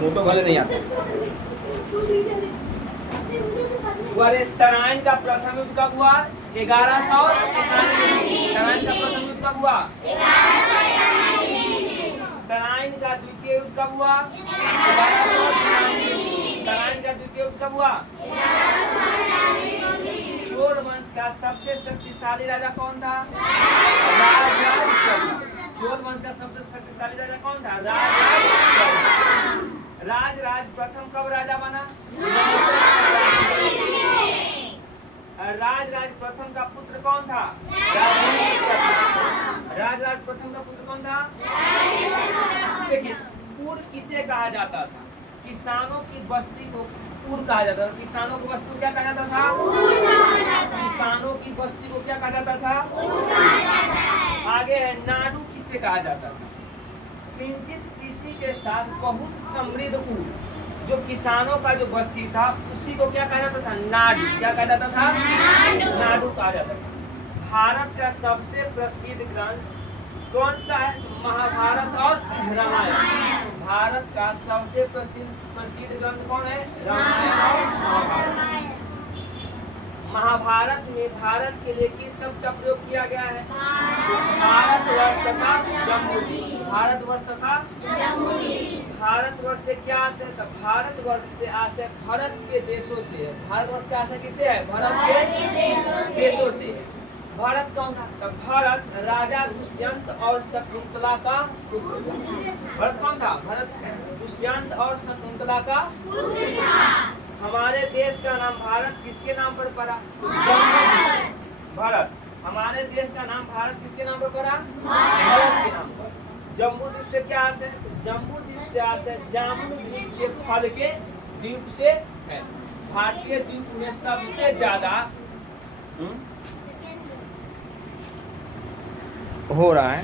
Photo भले नहीं आता। तराइन का प्रथम युद्ध कब हुआ? 1191। तराइन का प्रथम युद्ध कब हुआ? तराइन का द्वितीय युद्ध कब हुआ? 1193। तराइन का द्वितीय युद्ध कब हुआ? चोल वंश का सबसे शक्तिशाली राजा कौन था? राजराज चौथा। चोल वंश का सबसे शक्तिशाली राजा कौन था? राजराज चौथा। राजराज प्रथम कब राजा बना? राजराज प्रथम का पुत्र कौन था? राजराज प्रथम का पुत्र कौन था? देखिए, पूर किसे कहा जाता था? किसानों की बस्ती को पूर कहा जाता था। किसानों की बस्ती को क्या कहा जाता था? किसानों की बस्ती को क्या कहा जाता था? आगे है नाडू किसे कहा जाता था? सिंचित कृषि के साथ बहुत समृद्ध ऊर, जो किसानों का जो बस्ती था उसी को क्या कहा जाता था? नाडू। क्या कहा जाता था? नाडू कहा जाता था। भारत का सबसे प्रसिद्ध ग्रंथ कौन सा है? महाभारत और रामायण। भारत का सबसे प्रसिद्ध ग्रंथ कौन है? रामायण और महाभारत। महाभारत में भारत के लिए किस शब्द का प्रयोग किया गया है? भारतवर्ष तथा जम्बूद्वीप। भारतवर्ष तथा भारतवर्ष से क्या आशय? भारतवर्ष से आशय भारत के देशों से है। भारतवर्ष का आशय किससे है? भारत के देशों से है। भारत कौन था? तो भारत राजा दुष्यंत और शकुंतला का पुत्र। भारत कौन था? भारत दुष्यंत और शकुंतला का पुत्र था। हमारे देश का नाम भारत किसके नाम पर पड़ा? जम्बूद्वीप। भारत, हमारे देश का नाम भारत किसके नाम पर पड़ा? भारत के नाम पर। जम्बूद्वीप से क्या आशय? जम्बूद्वीप से आशय जामुन वृक्ष के फल के द्वीप से है। भारतीय द्वीप में सबसे ज्यादा हो रहा है।